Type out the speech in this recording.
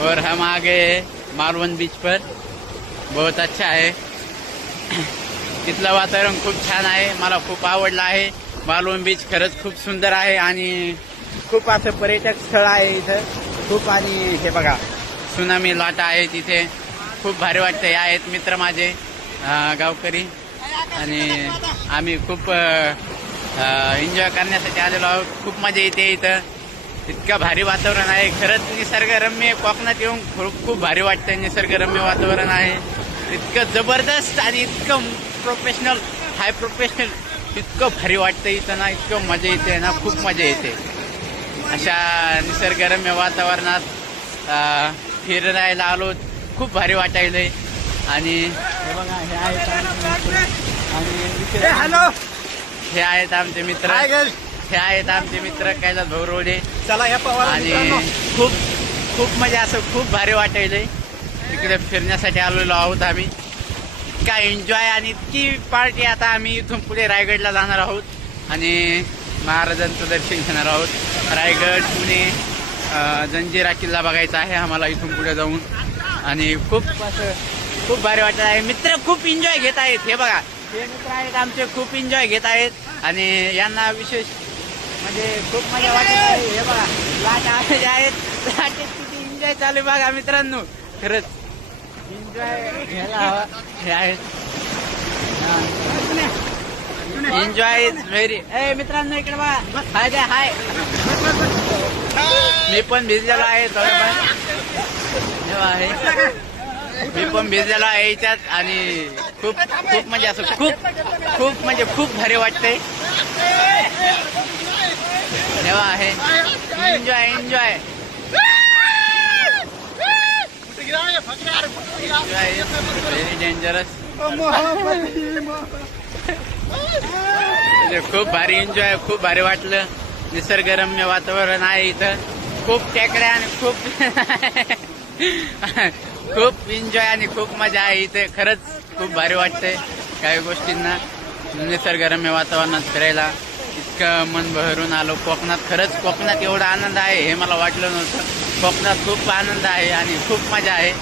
और हम आ गए मालवण बीच पर. बहुत अच्छा आहे. तिथलं वातावरण खूप छान आहे. मला खूप आवडलं आहे. मालवण बीच खरंच खूप सुंदर आहे आणि खूप असं पर्यटक स्थळ आहे इथं खूप. आणि हे बघा सुनामी लाटा आहे तिथे. खूप भारी वाटतं. आहेत मित्र माझे गावकरी आणि आम्ही खूप एन्जॉय करण्यासाठी आलेलो आहोत. खूप मजा येते इथं. इतकं भारी वातावरण आहे. खरंच निसर्गरम्य. कोकणात येऊन खूप भारी वाटतं. निसर्गरम्य वातावरण आहे. इतकं जबरदस्त आणि इतकं प्रोफेशनल हाय प्रोफेशनल इतकं भारी वाटतं इथं ना. इतकं मजा येते ना. खूप मजा येते अशा निसर्गरम्य वातावरणात फिरायला आलो. खूप भारी वाटायलंय. आणि हे बघा हे आहेत हे आहेत आमचे मित्र. हे आहेत आमचे मित्र कैलास भौरवडे. चला या आणि खूप खूप मजा असं खूप भारी वाटायलंय. तिकडे फिरण्यासाठी आलेलो आहोत आम्ही. इतका एन्जॉय आणि इतकी पार्टी. आता आम्ही इथून पुढे रायगडला जाणार आहोत आणि महाराजांचं दर्शन घेणार आहोत. रायगड पुणे जंजिरा किल्ला बघायचा आहे आम्हाला इथून पुढे जाऊन. आणि खूप असं खूप भारी वाटत आहे. मित्र खूप एन्जॉय घेत आहेत. हे बघा हे मित्र आहेत आमचे खूप एन्जॉय घेत आहेत आणि यांना विशेष म्हणजे खूप मजा वाटत आहे. हे बघा लाटा आलेले आहेत. लाटेत किती एन्जॉय चालू आहे बघा मित्रांनो. खरंच एन्जॉय घ्यायला हवा. हे आहेत एन्जॉय इज व्हेरी. ए मित्रांनो इकडे बघा. हाय द्या हाय. मी पण भिजलेलो आहे थोडंफार. आहे मी पण भिजलेलो आहे याच्यात आणि खूप खूप म्हणजे असं खूप खूप म्हणजे खूप भारी वाटतंय. तेव्हा आहे एन्जॉय एन्जॉय व्हेरी डेंजरस. खूप भारी एन्जॉय. खूप भारी वाटलं. निसर्गरम्य वातावरण आहे इथं. खूप टेकड्या आणि खूप खूप एन्जॉय आणि खूप मजा आहे इथे. खरंच खूप भारी वाटतंय काही गोष्टींना. निसर्गरम्य वातावरणात फिरायला इतकं मन भरून आलो. कोकणात खरंच कोकणात एवढा आनंद आहे हे मला वाटलं नव्हतं. कोकणात खूप आनंद आहे आणि खूप मजा आहे.